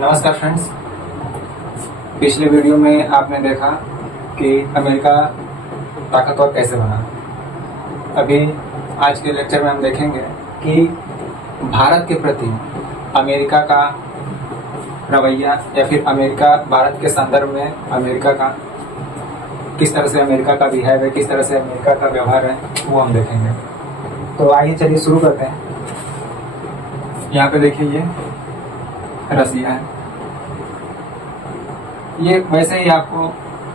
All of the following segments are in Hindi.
नमस्कार फ्रेंड्स। पिछले वीडियो में आपने देखा कि अमेरिका ताकतवर कैसे बना। अभी आज के लेक्चर में हम देखेंगे कि भारत के प्रति अमेरिका का रवैया या फिर अमेरिका भारत के संदर्भ में अमेरिका का किस तरह से अमेरिका का बिहेव है, किस तरह से अमेरिका का व्यवहार है, वो हम देखेंगे। तो आइए चलिए शुरू करते हैं। यहाँ पे देखिए ये रसिया है। ये वैसे ही आपको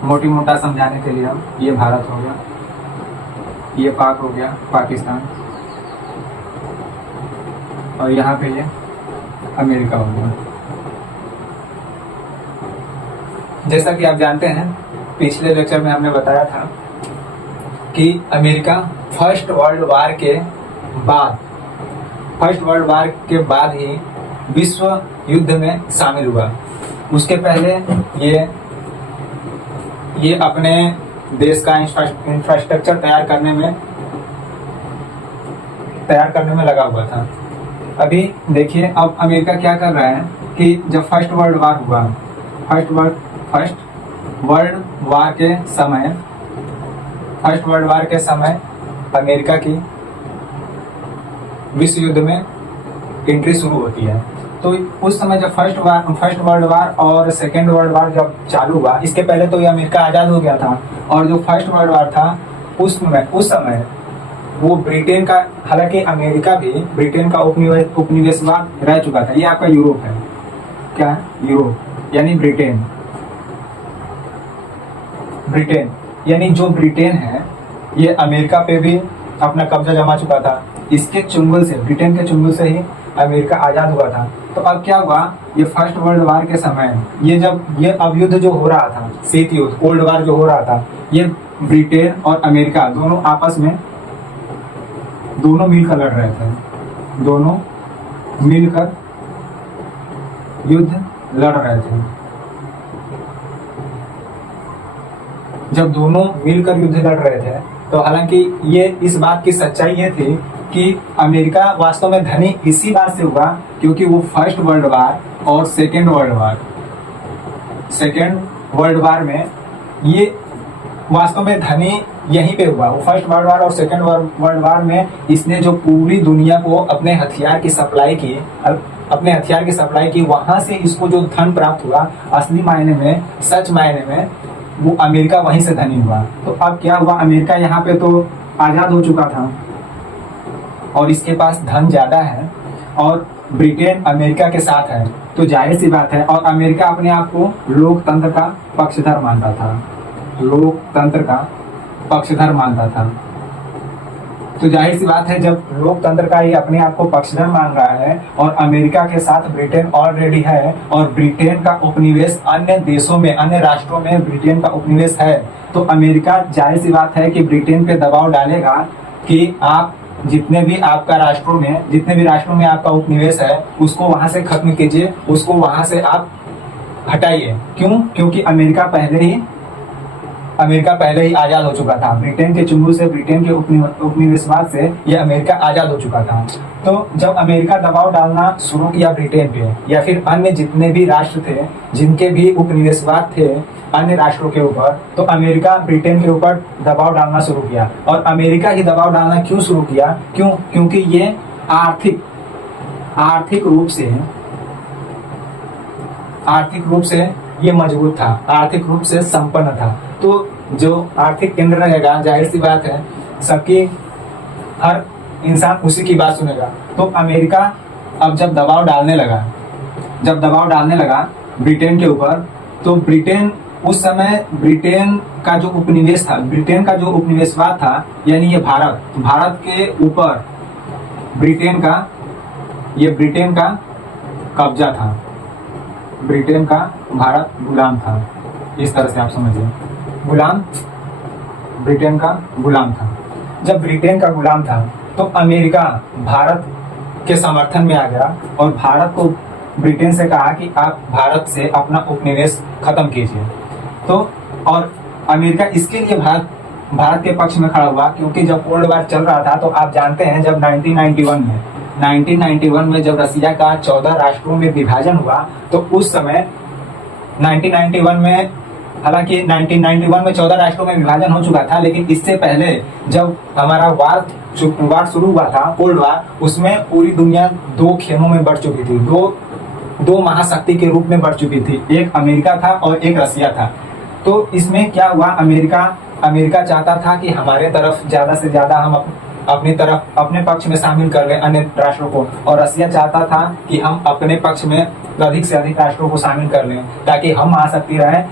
मोटी मोटा समझाने के लिए हम ये भारत हो गया, ये पाक हो गया, पाकिस्तान, और यहाँ पे ये अमेरिका हो गया। जैसा कि आप जानते हैं, पिछले लेक्चर में हमने बताया था कि अमेरिका फर्स्ट वर्ल्ड वार के बाद ही विश्व युद्ध में शामिल हुआ। उसके पहले ये अपने देश का इंफ्रास्ट्रक्चर तैयार करने में लगा हुआ था। अभी देखिए अब अमेरिका क्या कर रहा है कि जब फर्स्ट वर्ल्ड वार के समय अमेरिका की विश्व युद्ध में एंट्री शुरू होती है। तो उस समय जब फर्स्ट वर्ल्ड वार और सेकेंड वर्ल्ड वार जब चालू हुआ, इसके पहले तो ये अमेरिका आज़ाद हो गया था, और जो फर्स्ट वर्ल्ड वार था उस समय वो ब्रिटेन का, हालांकि अमेरिका भी ब्रिटेन का उपनिवेशवाद रह चुका था। ये आपका यूरोप है, क्या है? यूरोप यानी ब्रिटेन यानी जो ब्रिटेन है ये अमेरिका पे भी अपना कब्जा जमा चुका था। इसके चुंगल से, ब्रिटेन के चुंगल से ही अमेरिका आज़ाद हुआ था। तो अब क्या हुआ, ये फर्स्ट वर्ल्ड वार के समय ये अब युद्ध जो हो रहा था, शीत युद्ध, कोल्ड वार जो हो रहा था, ये ब्रिटेन और अमेरिका दोनों आपस में मिलकर लड़ रहे थे। दोनों मिलकर युद्ध लड़ रहे थे। जब दोनों मिलकर युद्ध लड़ रहे थे तो हालांकि ये इस बात की सच्चाई ये थी कि अमेरिका वास्तव में धनी इसी बात से हुआ क्योंकि वो फर्स्ट वर्ल्ड वार और सेकेंड वर्ल्ड वार में ये वास्तव में धनी यहीं पे हुआ। वो फर्स्ट वर्ल्ड वार और सेकेंड वर्ल्ड वार में इसने जो पूरी दुनिया को अपने हथियार की सप्लाई की, वहां से इसको जो धन प्राप्त हुआ, असली मायने में, सच मायने में वो अमेरिका वहीं से धनी हुआ। तो अब क्या हुआ, अमेरिका यहाँ पे तो आज़ाद हो चुका था और इसके पास धन ज़्यादा है, और ब्रिटेन अमेरिका के साथ है, तो जाहिर सी बात है। और अमेरिका अपने आप को लोकतंत्र का पक्षधर मानता था। तो जाहिर सी बात है, जब लोकतंत्र का ही अपने आप को पक्षधर मान रहा है और अमेरिका के साथ ब्रिटेन ऑलरेडी है, और ब्रिटेन का उपनिवेश अन्य देशों में, अन्य राष्ट्रों में ब्रिटेन का उपनिवेश है, तो अमेरिका जाहिर सी बात है कि ब्रिटेन पे दबाव डालेगा कि आप जितने भी राष्ट्रों में आपका उपनिवेश है उसको वहां से खत्म कीजिए, उसको वहां से आप हटाइए। क्यों? क्योंकि अमेरिका पहले ही आज़ाद हो चुका था। ब्रिटेन के चुंगल से, ब्रिटेन के उपनिवेशवाद से ये अमेरिका आज़ाद हो चुका था। तो जब अमेरिका दबाव डालना शुरू किया ब्रिटेन पे या फिर अन्य जितने भी राष्ट्र थे जिनके भी उपनिवेशवाद थे अन्य राष्ट्रों के ऊपर, तो अमेरिका ब्रिटेन के ऊपर दबाव डालना शुरू किया। और अमेरिका ही दबाव डालना क्यों शुरू किया? क्योंकि ये आर्थिक रूप से ये मजबूत था, आर्थिक रूप से संपन्न था। तो जो आर्थिक केंद्र रहेगा, जाहिर सी बात है सबकी, हर इंसान उसी की बात सुनेगा। तो अमेरिका अब जब दबाव डालने लगा ब्रिटेन के ऊपर, तो ब्रिटेन उस समय, ब्रिटेन का जो उपनिवेशवाद था, यानी ये भारत के ऊपर ब्रिटेन का कब्जा था। ब्रिटेन का भारत गुलाम था। इस तरह से आप समझिए, ब्रिटेन का गुलाम था। जब ब्रिटेन का गुलाम था तो अमेरिका भारत के समर्थन में आ गया और भारत को, ब्रिटेन से कहा कि आप भारत से अपना उपनिवेश खत्म कीजिए। तो और अमेरिका इसके लिए भारत के पक्ष में खड़ा हुआ, क्योंकि जब कोल्ड वार चल रहा था तो आप जानते हैं जब 1991 1991 में जब रसिया का 14 राष्ट्रों में विभाजन हुआ, तो उस समय 1991 में, हालांकि 1991 में 14 राष्ट्रों में विभाजन हो चुका था, लेकिन इससे पहले जब हमारा वार शुरू हुआ था, कोल्ड वार, उसमें पूरी दुनिया दो खेमों में बढ़ चुकी थी, दो महाशक्ति के रूप में बढ़ चुकी थी। एक अमेरिका था और एक रसिया था। तो इसमें क्या हुआ, अमेरिका चाहता था कि हमारे तरफ ज्यादा से ज्यादा हम अपनी तरफ अपने पक्ष में शामिल कर लें अन्य राष्ट्रों को, और रसिया चाहता था कि हम अपने पक्ष में अधिक से अधिक राष्ट्रों को शामिल कर लें ताकि हम महाशक्ति रहे।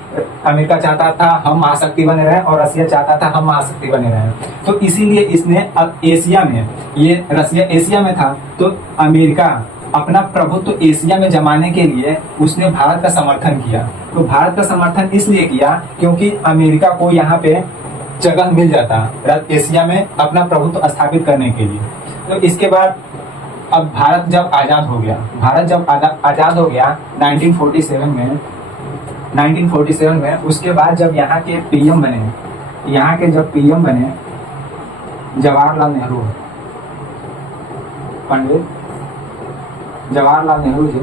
अमेरिका चाहता था हम महाशक्ति बने रहें और रसिया चाहता था हम महाशक्ति बने रहें। तो इसीलिए इसने एशिया में, ये रसिया एशिया में था, तो अमेरिका अपना प्रभुत्व एशिया में जमाने के लिए उसने भारत का समर्थन किया। तो भारत का समर्थन इसलिए किया क्योंकि अमेरिका को यहाँ पे जगह मिल जाता एशिया में अपना प्रभुत्व स्थापित करने के लिए। तो इसके बाद अब भारत जब आजाद हो गया 1947 में, उसके बाद जब यहाँ के पीएम बने जवाहरलाल नेहरू, पंडित जवाहरलाल नेहरू जी,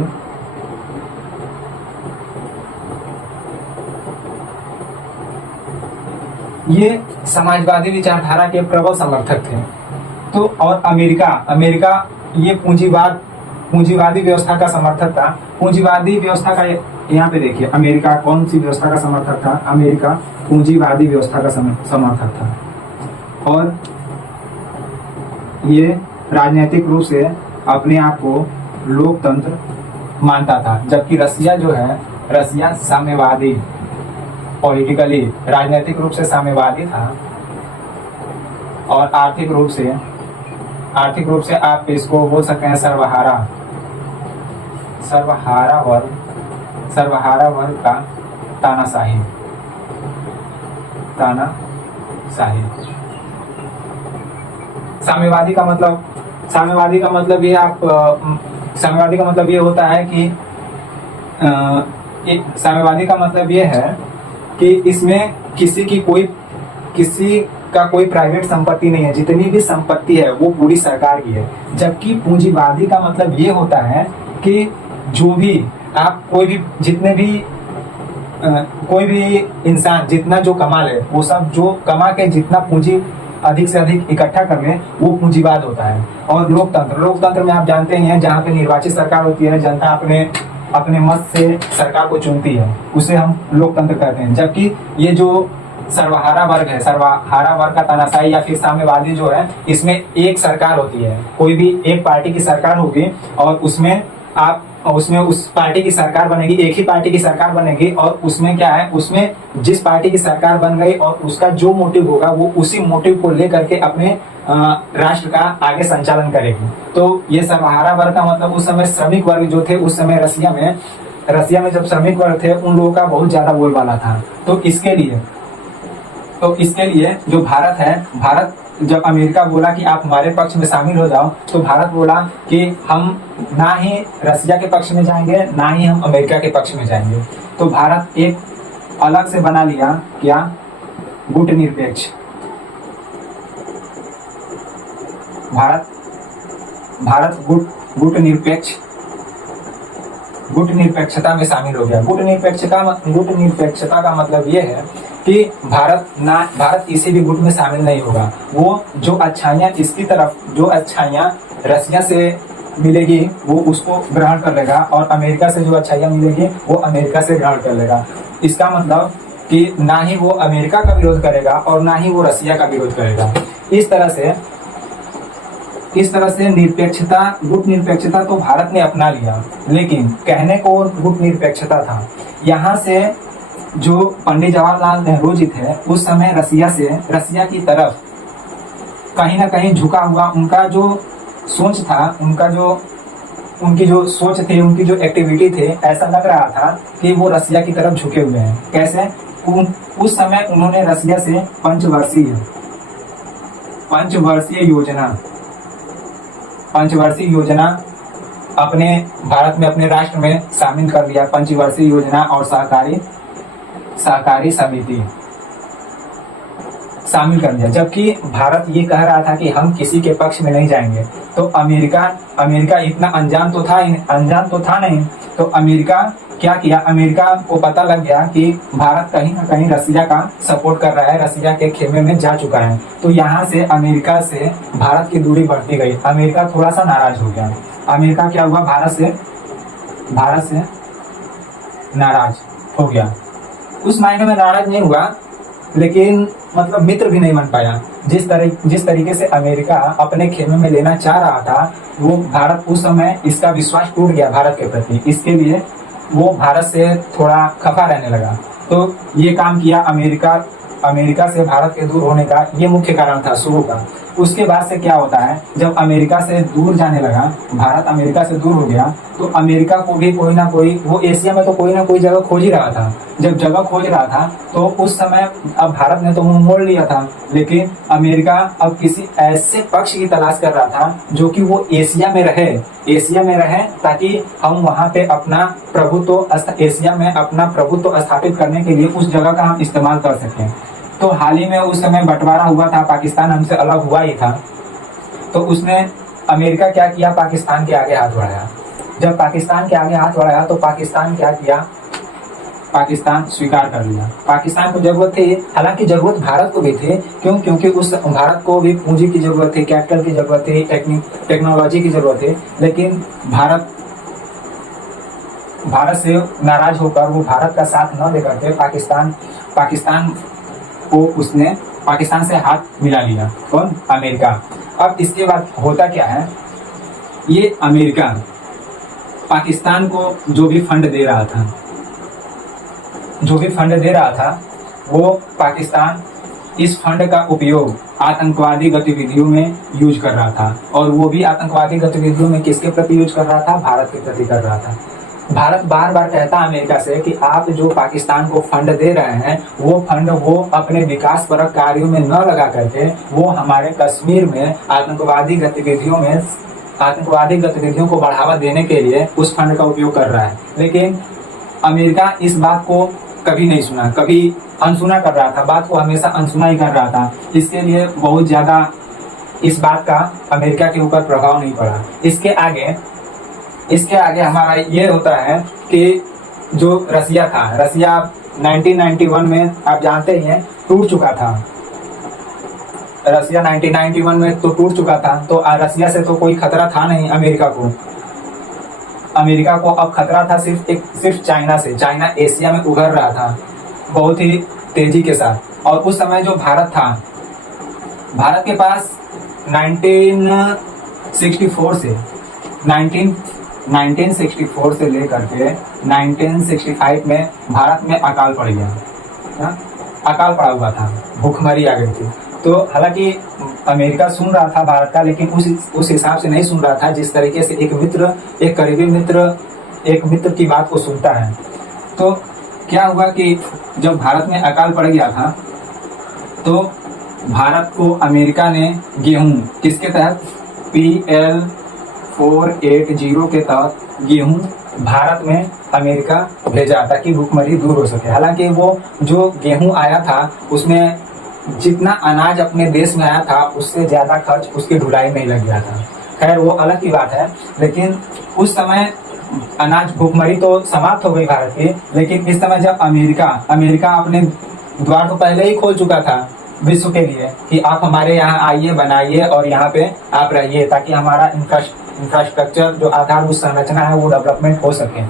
ये समाजवादी विचारधारा के प्रबल समर्थक थे। तो और अमेरिका ये पूंजीवादी व्यवस्था का समर्थक था। पूंजीवादी व्यवस्था का यहाँ पे देखिए, अमेरिका कौन सी व्यवस्था का समर्थक था? अमेरिका पूंजीवादी व्यवस्था का समर्थक था, और ये राजनीतिक रूप से अपने आप को लोकतंत्र मानता था, जबकि रसिया जो है, रसिया साम्यवादी, पॉलिटिकली राजनीतिक रूप से साम्यवादी था, और आर्थिक रूप से आप इसको बोल सकते हैं सर्वहारा वर्ग का तानाशाही। साम्यवादी का मतलब ये होता है कि साम्यवादी का मतलब ये है कि इसमें किसी का कोई प्राइवेट संपत्ति नहीं है, जितनी भी संपत्ति है वो पूरी सरकार की है। जबकि पूंजीवादी का मतलब ये होता है कि जो भी आप कोई भी इंसान जितना जो कमा ले, वो सब जो कमा के जितना पूंजी अधिक से अधिक इकट्ठा कर ले, वो पूंजीवाद होता है। और लोकतंत्र में आप जानते हैं जहाँ पे निर्वाचित सरकार होती है, जनता अपने मत से सरकार को चुनती है, उसे हम लोकतंत्र कहते हैं। जबकि ये जो सर्वहारा वर्ग का तानाशाही या फिर साम्यवादी जो है, इसमें एक सरकार होती है, कोई भी एक पार्टी की सरकार होगी, और उसमें उस पार्टी की सरकार बनेगी, एक ही पार्टी की सरकार बनेगी, और उसमें क्या है, उसमें जिस पार्टी की सरकार बन गई और उसका जो मोटिव होगा वो उसी मोटिव को लेकर के अपने राष्ट्र का आगे संचालन करेगी। तो ये सर्वहारा वर्ग का मतलब उस समय श्रमिक वर्ग जो थे, उस समय रसिया में जब श्रमिक वर्ग थे, उन लोगों का बहुत ज्यादा बोलबाला था। तो इसके लिए जो भारत जब अमेरिका बोला कि आप हमारे पक्ष में शामिल हो जाओ, तो भारत बोला कि हम ना ही रसिया के पक्ष में जाएंगे, ना ही हम अमेरिका के पक्ष में जाएंगे। तो भारत एक अलग से बना लिया, क्या, गुटनिरपेक्ष। भारत गुटनिरपेक्षता में शामिल हो गया। गुटनिरपेक्षता का मतलब ये है कि भारत किसी भी गुट में शामिल नहीं होगा। वो जो अच्छाइयाँ रसिया से मिलेगी वो उसको ग्रहण कर लेगा, और अमेरिका से जो अच्छाइयाँ मिलेगी वो अमेरिका से ग्रहण कर लेगा। इसका मतलब कि ना ही वो अमेरिका का विरोध करेगा और ना ही वो रसिया का विरोध करेगा। इस तरह से गुट निरपेक्षता तो भारत ने अपना लिया, लेकिन कहने को गुट निरपेक्षता था। यहाँ से जो पंडित जवाहरलाल नेहरू जी थे, उस समय रसिया की तरफ कहीं ना कहीं झुका हुआ उनका जो सोच था, उनकी जो सोच थी, उनकी जो एक्टिविटी थे, ऐसा लग रहा था कि वो रसिया की तरफ झुके हुए हैं। कैसे? उस समय उन्होंने रसिया से पंचवर्षीय योजना अपने भारत में, अपने राष्ट्र में शामिल कर लिया। पंचवर्षीय योजना और सहकारी शामिल कर लिया, जबकि भारत ये कह रहा था कि हम किसी के पक्ष में नहीं जाएंगे। तो अमेरिका अमेरिका इतना अनजान तो था नहीं। तो अमेरिका क्या किया, अमेरिका को पता लग गया कि भारत कहीं ना कहीं रसिया का सपोर्ट कर रहा है, रसिया के खेमे में जा चुका है। तो यहाँ से अमेरिका से भारत की दूरी बढ़ती गई, अमेरिका थोड़ा सा नाराज हो गया। अमेरिका क्या हुआ, भारत से नाराज हो गया। उस मायने में नाराज नहीं हुआ, लेकिन मतलब मित्र भी नहीं बन पाया। जिस तरीके से अमेरिका अपने खेमे में लेना चाह रहा था, वो भारत उस समय इसका विश्वास टूट गया भारत के प्रति। इसके लिए वो भारत से थोड़ा खफा रहने लगा। तो ये काम किया अमेरिका से भारत के दूर होने का ये मुख्य कारण था शुरू का। उसके बाद से क्या होता है, जब अमेरिका से दूर जाने लगा, भारत अमेरिका से दूर हो गया, तो अमेरिका को भी कोई ना कोई, वो एशिया में तो कोई ना कोई जगह खोज ही रहा था। जब जगह खोज रहा था तो उस समय अब भारत ने तो मुंह मोड़ लिया था, लेकिन अमेरिका अब किसी ऐसे पक्ष की तलाश कर रहा था जो कि वो एशिया में रहे, ताकि हम वहाँ पे अपना एशिया में अपना प्रभुत्व स्थापित करने के लिए उस जगह का हम इस्तेमाल कर सकें। तो हाल ही में उस समय बंटवारा हुआ था, पाकिस्तान हमसे अलग हुआ ही था। तो उसने अमेरिका क्या किया, पाकिस्तान के आगे हाथ बढ़ाया। जब पाकिस्तान के आगे हाथ बढ़ाया तो पाकिस्तान क्या किया, पाकिस्तान स्वीकार कर लिया। पाकिस्तान को जरूरत थी, हालांकि जरूरत भारत को भी थी, क्योंकि उस भारत को भी पूंजी की जरूरत थी, कैपिटल की जरूरत थी, टेक्नोलॉजी की जरूरत थी। लेकिन भारत से नाराज होकर वो भारत का साथ न लेकर के पाकिस्तान से हाथ मिला लिया। कौन, अमेरिका। अब इसके बाद होता क्या है, ये अमेरिका पाकिस्तान को जो भी फंड दे रहा था वो पाकिस्तान इस फंड का उपयोग आतंकवादी गतिविधियों में यूज कर रहा था। और वो भी आतंकवादी गतिविधियों में किसके प्रति यूज कर रहा था, भारत के प्रति कर रहा था। भारत बार बार कहता अमेरिका से कि आप जो पाकिस्तान को फंड दे रहे हैं, वो फंड वो अपने विकास परक कार्यों में न लगा करके वो हमारे कश्मीर में आतंकवादी गतिविधियों को बढ़ावा देने के लिए उस फंड का उपयोग कर रहा है। लेकिन अमेरिका इस बात को कभी नहीं सुना, कभी अनसुना कर रहा था, बात को हमेशा अनसुना ही कर रहा था। इसके लिए बहुत ज्यादा इस बात का अमेरिका के ऊपर प्रभाव नहीं पड़ा। इसके आगे हमारा ये होता है कि जो रसिया 1991 में आप जानते ही हैं टूट चुका था। रसिया 1991 में तो टूट चुका था। तो रसिया से तो कोई खतरा था नहीं अमेरिका को अब खतरा था सिर्फ चाइना से। चाइना एशिया में उभर रहा था बहुत ही तेजी के साथ। और उस समय जो भारत था, भारत के पास 1964 से लेकर के 1965 में भारत में अकाल पड़ गया, अकाल पड़ा हुआ था, भूखमरी आ गई थी। तो हालांकि अमेरिका सुन रहा था भारत का, लेकिन उस हिसाब से नहीं सुन रहा था जिस तरीके से एक करीबी मित्र की बात को सुनता है। तो क्या हुआ कि जब भारत में अकाल पड़ गया था तो भारत को अमेरिका ने गेहूं किसके तहत, PL 480 के तहत गेहूं भारत में अमेरिका भेजा ताकि भूखमरी दूर हो सके। हालांकि वो जो गेहूं आया था उसमें जितना अनाज अपने देश में आया था उससे ज्यादा खर्च उसकी ढुलाई में ही लग गया था। खैर वो अलग की बात है, लेकिन उस समय अनाज भूखमरी तो समाप्त हो गई भारत की। लेकिन इस समय जब अमेरिका अपने द्वार तो पहले ही खोल चुका था विश्व के लिए कि आप हमारे यहाँ आइए, बनाइए और यहाँ पे आप रहिए ताकि हमारा इंफ्रास्ट्रक्चर जो आधारभूत संरचना है वो डेवलपमेंट हो सके।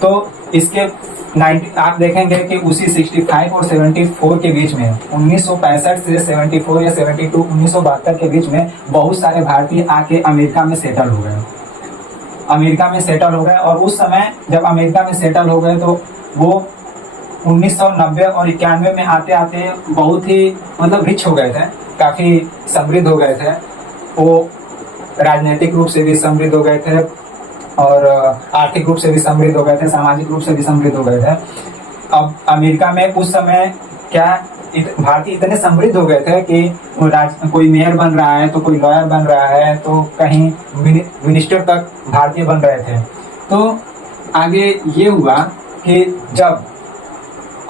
तो इसके आप देखेंगे कि उसी 65 और 74 के बीच में 1965 से 74 या 72 1972 के बीच में बहुत सारे भारतीय आके अमेरिका में सेटल हो गए। और उस समय जब अमेरिका में सेटल हो गए तो वो 1990 और 91 में आते आते बहुत ही मतलब रिच हो गए थे, काफी समृद्ध हो गए थे। वो राजनीतिक रूप से भी समृद्ध हो गए थे और आर्थिक रूप से भी समृद्ध हो गए थे, सामाजिक रूप से भी समृद्ध हो गए थे। अब अमेरिका में उस समय क्या भारतीय इतने समृद्ध हो गए थे कि कोई मेयर बन रहा है तो कोई लॉयर बन रहा है तो कहीं मिनिस्टर तक भारतीय बन रहे थे। तो आगे ये हुआ कि जब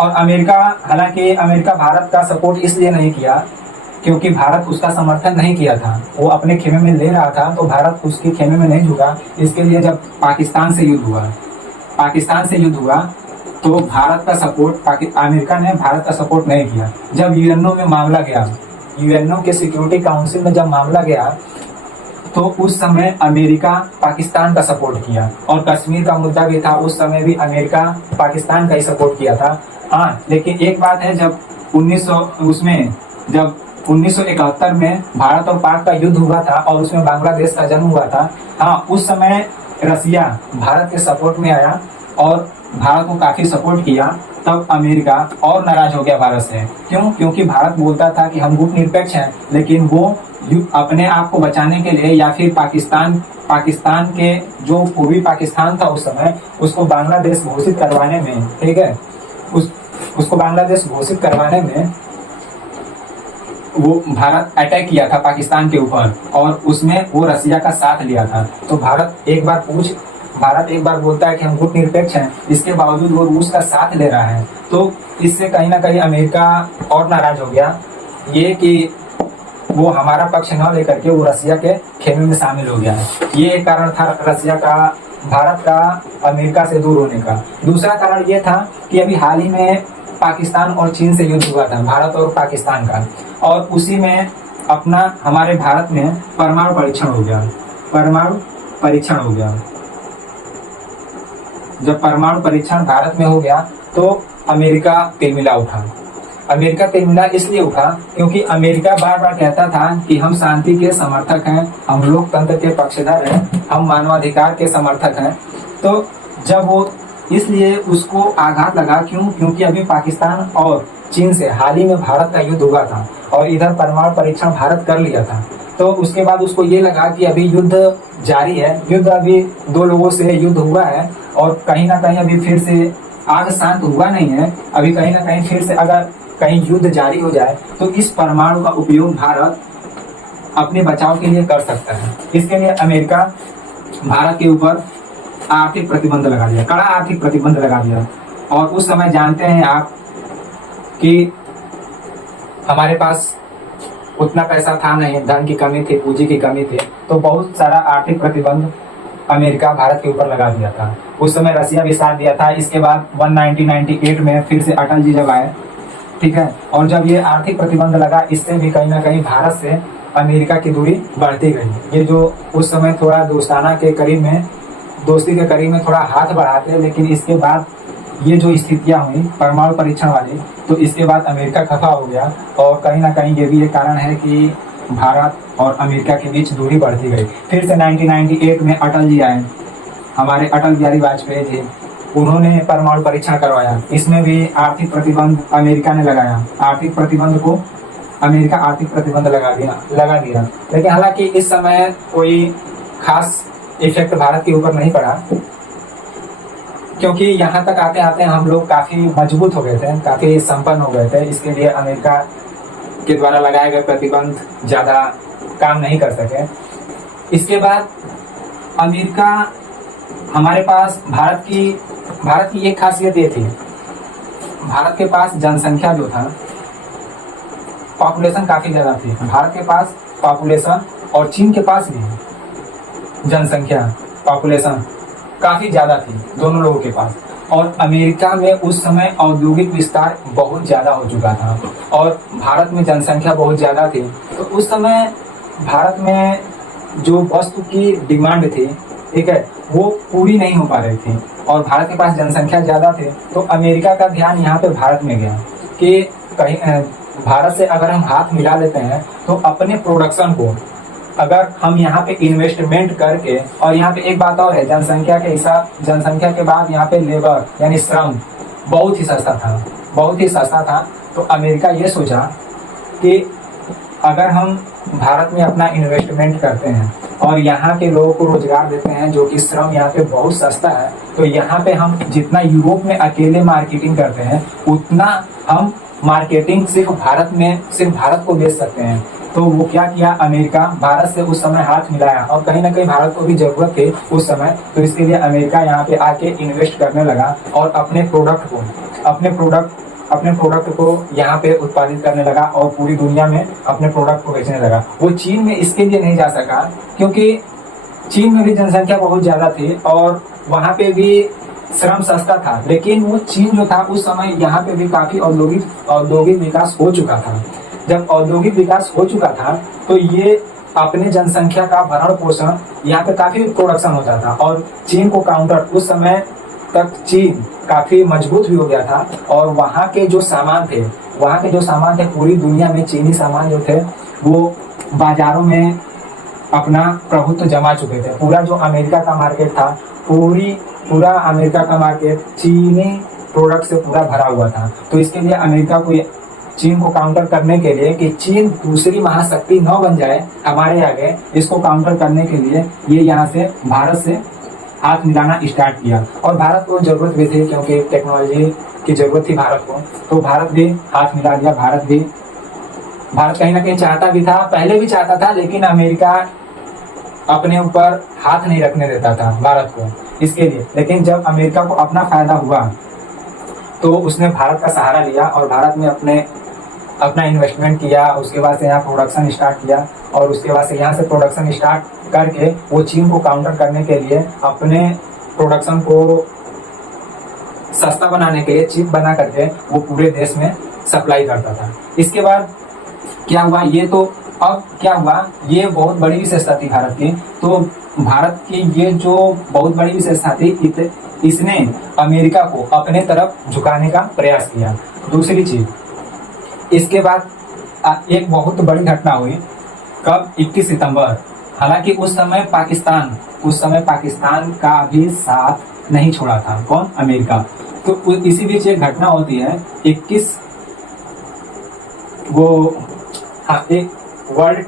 और हालांकि अमेरिका भारत का सपोर्ट इसलिए नहीं किया क्योंकि भारत उसका समर्थन नहीं किया था, वो अपने खेमे में ले रहा था, तो भारत उसके खेमे में नहीं झुका। इसके लिए जब पाकिस्तान से युद्ध हुआ तो भारत का सपोर्ट, अमेरिका ने भारत का सपोर्ट नहीं किया। जब यूएनओ में मामला गया, यूएनओ के सिक्योरिटी काउंसिल में जब मामला गया, तो उस समय अमेरिका पाकिस्तान का सपोर्ट किया, और कश्मीर का मुद्दा भी था, उस समय भी अमेरिका पाकिस्तान का ही सपोर्ट किया था। हाँ, लेकिन एक बात है, जब 1971 में भारत और पाक का युद्ध हुआ था और उसमें बांग्लादेश का जन्म हुआ था, हाँ, उस समय रसिया भारत के सपोर्ट में आया और भारत को काफी सपोर्ट किया। तब अमेरिका और नाराज हो गया भारत से। क्यों? क्योंकि भारत बोलता था कि हम गुटनिरपेक्ष हैं, लेकिन वो अपने आप को बचाने के लिए, या फिर पाकिस्तान के जो पूर्वी पाकिस्तान था उस समय, उसको बांग्लादेश घोषित करवाने में, ठीक है, उसको बांग्लादेश घोषित करवाने में वो भारत अटैक किया था पाकिस्तान के ऊपर, और उसमें वो रसिया का साथ लिया था। तो भारत एक बार बोलता है कि हम गुटनिरपेक्ष हैं, इसके बावजूद वो रूस का साथ ले रहा है। तो इससे कहीं ना कहीं अमेरिका और नाराज हो गया, ये कि वो हमारा पक्ष न लेकर के वो रसिया के खेमे में शामिल हो गया है। ये एक कारण था रसिया का, भारत का अमेरिका से दूर होने का। दूसरा कारण ये था कि अभी हाल ही में पाकिस्तान और चीन से युद्ध हुआ था, भारत और पाकिस्तान का, और उसी में हमारे भारत में परमाणु परीक्षण हो गया। जब परमाणु परीक्षण भारत में हो गया तो अमेरिका तिलमिला इसलिए उठा क्योंकि अमेरिका बार बार कहता था कि हम शांति के समर्थक हैं, हम लोकतंत्र के पक्षधर हैं, हम मानवाधिकार के समर्थक हैं। तो जब वो, इसलिए उसको आघात लगा, क्यों? क्योंकि अभी पाकिस्तान और चीन से हाल ही में भारत का युद्ध हुआ था और इधर परमाणु परीक्षण भारत कर लिया था। तो उसके बाद उसको ये लगा कि अभी युद्ध जारी है, अभी दो लोगों से युद्ध हुआ है और कहीं ना कहीं अभी फिर से आग शांत हुआ नहीं है, अभी कहीं ना कहीं फिर से अगर कहीं युद्ध जारी हो जाए तो इस परमाणु का उपयोग भारत अपने बचाव के लिए कर सकता है। इसके लिए अमेरिका भारत के ऊपर आर्थिक प्रतिबंध लगा दिया, कड़ा आर्थिक प्रतिबंध लगा दिया। और उस समय जानते हैं आप कि हमारे पास उतना पैसा था नहीं, धन की कमी थी, पूंजी की कमी थी, तो बहुत सारा आर्थिक प्रतिबंध अमेरिका भारत के ऊपर लगा दिया था। उस समय रसिया भी साथ दिया था। इसके बाद 1998 में फिर से अटल जी जब आए, ठीक है, और जब ये आर्थिक प्रतिबंध लगा, इससे भी कहीं ना कहीं भारत से अमेरिका की दूरी बढ़ती गई। ये जो उस समय थोड़ा दोस्ती के करीब में थोड़ा हाथ बढ़ाते हैं, लेकिन इसके बाद ये जो स्थितियां हुई परमाणु परीक्षण वाली, तो इसके बाद अमेरिका खफा हो गया। और कहीं ना कहीं ये भी एक कारण है कि भारत और अमेरिका के बीच दूरी बढ़ती गई। फिर से 1998 में अटल जी आए, हमारे अटल बिहारी वाजपेयी जी, उन्होंने परमाणु परीक्षण करवाया। इसमें भी आर्थिक प्रतिबंध अमेरिका ने लगाया, अमेरिका आर्थिक प्रतिबंध लगा दिया। लेकिन हालांकि इस समय कोई खास इफेक्ट भारत के ऊपर नहीं पड़ा, क्योंकि यहाँ तक आते आते हम लोग काफी मजबूत हो गए थे, काफी संपन्न हो गए थे। इसके लिए अमेरिका के द्वारा लगाए गए प्रतिबंध ज्यादा काम नहीं कर सके। इसके बाद अमेरिका, हमारे पास भारत की एक खासियत ये थी, भारत के पास जनसंख्या जो था, पॉपुलेशन काफी ज्यादा थी। भारत के पास पॉपुलेशन और चीन के पास भी जनसंख्या, पॉपुलेशन काफी ज्यादा थी दोनों लोगों के पास। और अमेरिका में उस समय औद्योगिक विस्तार बहुत ज्यादा हो चुका था और भारत में जनसंख्या बहुत ज्यादा थी। तो उस समय भारत में जो वस्तु की डिमांड थी, ठीक है, वो पूरी नहीं हो पा रही थी और भारत के पास जनसंख्या ज्यादा थी। तो अमेरिका का ध्यान यहाँ पे भारत में गया कि कहीं भारत से अगर हम हाथ मिला लेते हैं तो अपने प्रोडक्शन को अगर हम यहाँ पे इन्वेस्टमेंट करके, और यहाँ पे एक बात और है, जनसंख्या के बाद यहाँ पे लेबर यानी श्रम बहुत ही सस्ता था। तो अमेरिका ये सोचा कि अगर हम भारत में अपना इन्वेस्टमेंट करते हैं और यहाँ के लोगों को रोजगार देते हैं, जो कि श्रम यहाँ पे बहुत सस्ता है, तो यहाँ पे हम जितना यूरोप में अकेले मार्केटिंग करते हैं उतना हम मार्केटिंग सिर्फ भारत को बेच सकते हैं। तो वो क्या किया, अमेरिका भारत से उस समय हाथ मिलाया और कहीं ना कहीं भारत को भी जरूरत थी उस समय। तो इसके लिए अमेरिका यहाँ पे आके इन्वेस्ट करने लगा और अपने प्रोडक्ट अपने प्रोडक्ट को यहाँ पे उत्पादित करने लगा और पूरी दुनिया में अपने प्रोडक्ट को बेचने लगा। वो चीन में इसके लिए नहीं जा सका क्योंकि चीन में भी जनसंख्या बहुत ज़्यादा थी और वहाँ पे भी श्रम सस्ता था, लेकिन वो चीन जो था उस समय यहाँ पे भी काफ़ी औद्योगिक विकास हो चुका था। जब औद्योगिक विकास हो चुका था तो ये अपने जनसंख्या का भरण पोषण यहाँ पे काफ़ी प्रोडक्शन होता था और चीन को काउंटर उस समय तक चीन काफ़ी मजबूत भी हो गया था और वहाँ के जो सामान थे पूरी दुनिया में चीनी सामान जो थे वो बाजारों में अपना प्रभुत्व जमा चुके थे। पूरा जो अमेरिका का मार्केट था पूरा अमेरिका का मार्केट चीनी प्रोडक्ट से पूरा भरा हुआ था। तो इसके लिए अमेरिका को चीन को काउंटर करने के लिए कि चीन दूसरी महाशक्ति न बन जाए हमारे आगे, इसको काउंटर करने के लिए ये यहाँ से भारत से हाथ मिलाना स्टार्ट किया। और भारत को जरूरत भी थी क्योंकि टेक्नोलॉजी की जरूरत थी भारत को, तो भारत भी हाथ मिला दिया। भारत कहीं ना कहीं चाहता भी था, पहले भी चाहता था, लेकिन अमेरिका अपने ऊपर हाथ नहीं रखने देता था भारत को इसके लिए। लेकिन जब अमेरिका को अपना फायदा हुआ तो उसने भारत का सहारा लिया और भारत में अपना इन्वेस्टमेंट किया। उसके बाद से यहाँ प्रोडक्शन स्टार्ट किया और उसके बाद से यहाँ से प्रोडक्शन स्टार्ट करके वो चीन को काउंटर करने के लिए अपने प्रोडक्शन को सस्ता बनाने के लिए चिप बना करके वो पूरे देश में सप्लाई करता था। इसके बाद क्या हुआ, ये बहुत बड़ी विशेषता थी भारत की। तो भारत की ये जो बहुत बड़ी विशेषता थी, इसने अमेरिका को अपने तरफ झुकाने का प्रयास किया। दूसरी चीज, इसके बाद एक बहुत बड़ी घटना हुई। कब? 21 सितंबर। हालांकि उस समय पाकिस्तान का भी साथ नहीं छोड़ा था। कौन? अमेरिका। तो इसी बीच एक घटना होती है 21 एक वर्ल्ड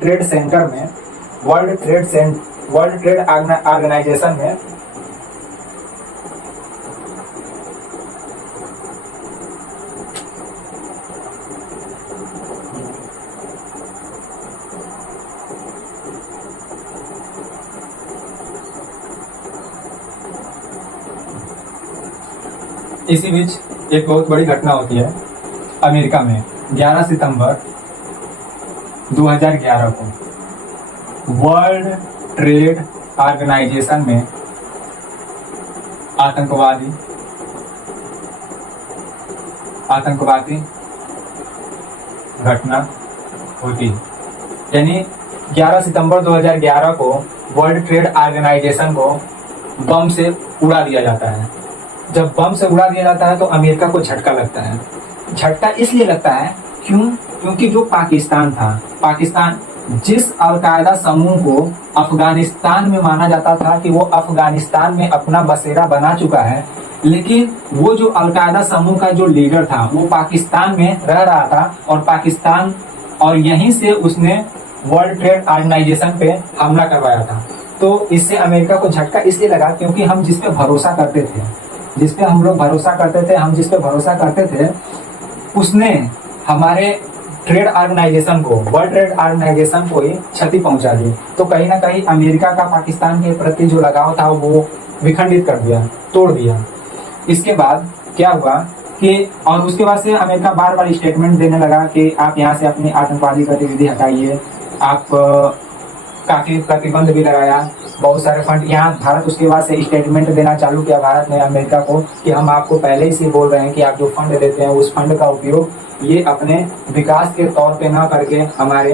ट्रेड ऑर्गेनाइजेशन में इसी बीच एक बहुत बड़ी घटना होती है अमेरिका में 11 सितंबर 2011 को वर्ल्ड ट्रेड ऑर्गेनाइजेशन में आतंकवादी घटना होती। यानी 11 सितंबर 2011 को वर्ल्ड ट्रेड ऑर्गेनाइजेशन को बम से उड़ा दिया जाता है। जब बम से उड़ा दिया जाता है तो अमेरिका को झटका लगता है। झटका इसलिए लगता है क्योंकि जो पाकिस्तान जिस अलकायदा समूह को अफगानिस्तान में माना जाता था कि वो अफगानिस्तान में अपना बसेरा बना चुका है, लेकिन वो जो अलकायदा समूह का जो लीडर था वो पाकिस्तान में रह रहा था और यहीं से उसने वर्ल्ड ट्रेड ऑर्गेनाइजेशन पे हमला करवाया था। तो इससे अमेरिका को झटका इसलिए लगा क्योंकि हम जिस पे भरोसा करते थे उसने हमारे वर्ल्ड ट्रेड ऑर्गेनाइजेशन को ही क्षति पहुंचा दी। तो कहीं ना कहीं अमेरिका का पाकिस्तान के प्रति जो लगाव था वो विखंडित कर दिया, तोड़ दिया। इसके बाद क्या हुआ कि और उसके बाद से अमेरिका बार बार स्टेटमेंट देने लगा कि आप यहाँ से अपनी आतंकवादी गतिविधि हटाइए। आप काफी प्रतिबंध भी लगाया, बहुत सारे फंड यहाँ भारत उसके बाद से स्टेटमेंट देना चालू किया भारत ने अमेरिका को कि हम आपको पहले ही से बोल रहे हैं कि आप जो फंड देते हैं उस फंड का उपयोग ये अपने विकास के तौर पे ना करके हमारे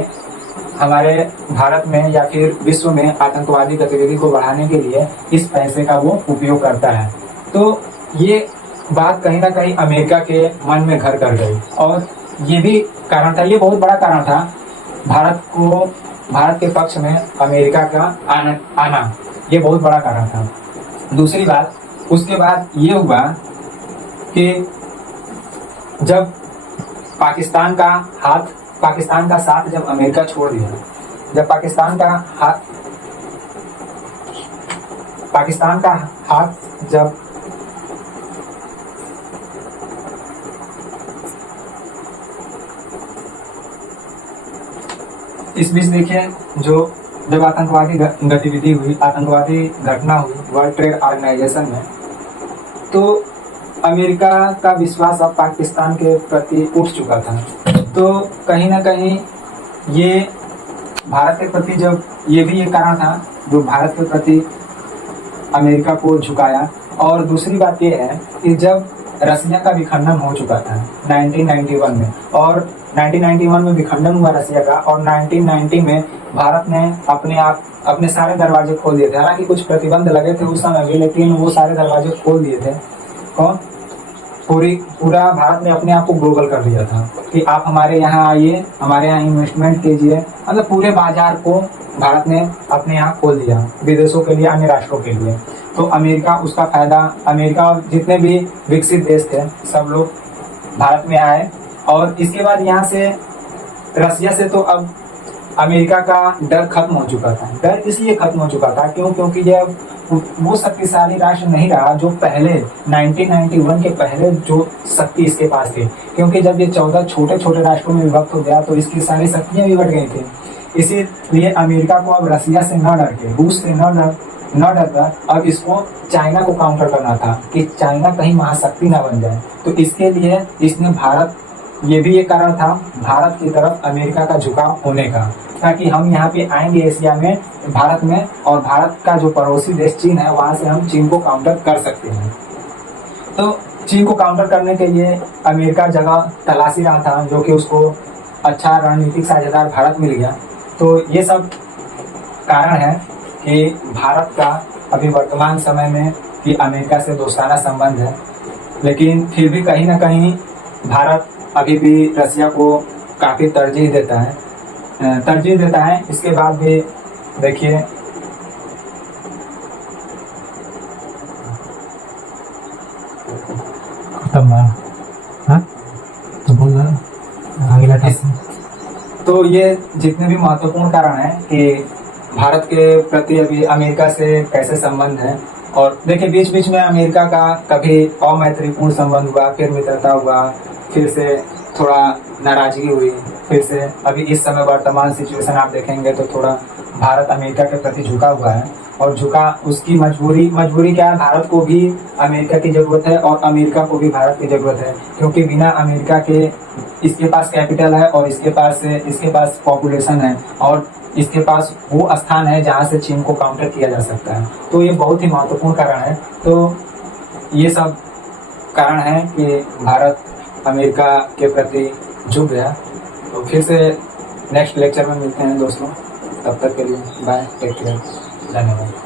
भारत में या फिर विश्व में आतंकवादी गतिविधि को बढ़ाने के लिए इस पैसे का वो उपयोग करता है। तो ये बात कहीं ना कहीं अमेरिका के मन में घर कर गई और ये भी कारण था, ये बहुत बड़ा कारण था भारत के पक्ष में अमेरिका का आना ये बहुत बड़ा कारण था। दूसरी बात, उसके बाद ये हुआ कि जब पाकिस्तान का साथ जब अमेरिका छोड़ दिया, जब पाकिस्तान का हाथ जब इस बीच देखिए जब आतंकवादी गतिविधि हुई, आतंकवादी घटना हुई वर्ल्ड ट्रेड ऑर्गेनाइजेशन में, तो अमेरिका का विश्वास अब पाकिस्तान के प्रति उठ चुका था। तो कहीं ना कहीं ये भारत के प्रति जब ये भी एक कारण था जो भारत के प्रति अमेरिका को झुकाया। और दूसरी बात ये है कि जब रसिया का विखंडन हो चुका था 1991 में, और 1991 में विखंडन हुआ रसिया का, और 1990 में भारत ने अपने सारे दरवाजे खोल दिए थे। हालांकि कुछ प्रतिबंध लगे थे उस समय भी, लेकिन वो सारे दरवाजे खोल दिए थे। कौन? पूरा भारत ने अपने आप को ग्लोबल कर दिया था कि आप हमारे यहाँ आइए, हमारे यहाँ इन्वेस्टमेंट कीजिए। मतलब पूरे बाजार को भारत ने अपने यहाँ खोल दिया विदेशों के लिए, अन्य राष्ट्रों के लिए। तो अमेरिका उसका फायदा, अमेरिका और जितने भी विकसित देश थे सब लोग भारत में आए। और इसके बाद यहाँ से रसिया से तो अब अमेरिका का डर खत्म हो चुका था। डर इसलिए खत्म हो चुका था क्योंकि जब वो शक्तिशाली राष्ट्र नहीं रहा जो पहले 1991 के पहले जो शक्ति इसके पास थी। क्योंकि जब ये 14 छोटे छोटे राष्ट्रों में विभक्त हो गया तो इसकी सारी शक्तियां भी बढ़ गई थी। इसीलिए अमेरिका को अब रसिया से न डर के, रूस से न डर कर अब इसको चाइना को काउंटर करना था कि चाइना कहीं महाशक्ति न बन जाए। तो इसके लिए इसने भारत, ये भी एक कारण था भारत की तरफ अमेरिका का झुकाव होने का, ताकि हम यहाँ पे आएंगे एशिया में, भारत में, और भारत का जो पड़ोसी देश चीन है वहाँ से हम चीन को काउंटर कर सकते हैं। तो चीन को काउंटर करने के लिए अमेरिका जगह तलाशी रहा था, जो कि उसको अच्छा रणनीतिक साझेदार भारत मिल गया। तो ये सब कारण है कि भारत का अभी वर्तमान समय में कि अमेरिका से दोस्ताना संबंध है, लेकिन फिर भी कहीं ना कहीं भारत अभी भी रसिया को काफ़ी तरजीह देता है। इसके बाद भी देखिए तो ये जितने भी महत्वपूर्ण कारण हैं कि भारत के प्रति अभी अमेरिका से कैसे संबंध है। और देखिए बीच बीच में अमेरिका का कभी अमैत्रीपूर्ण संबंध हुआ, फिर मित्रता हुआ, फिर से थोड़ा नाराजगी हुई, फिर से अभी इस समय वर्तमान सिचुएशन आप देखेंगे तो थोड़ा भारत अमेरिका के प्रति झुका हुआ है। और झुका उसकी मजबूरी क्या है, भारत को भी अमेरिका की ज़रूरत है और अमेरिका को भी भारत की ज़रूरत है। क्योंकि बिना अमेरिका के इसके पास कैपिटल है और इसके पास पॉपुलेशन है और इसके पास वो स्थान है जहाँ से चीन को काउंटर किया जा सकता है। तो ये बहुत ही महत्वपूर्ण कारण है। तो ये सब कारण है कि भारत अमेरिका के प्रति झुक गया। तो फिर से नेक्स्ट लेक्चर में मिलते हैं दोस्तों, तब तक के लिए बाय, टेक केयर, धन्यवाद।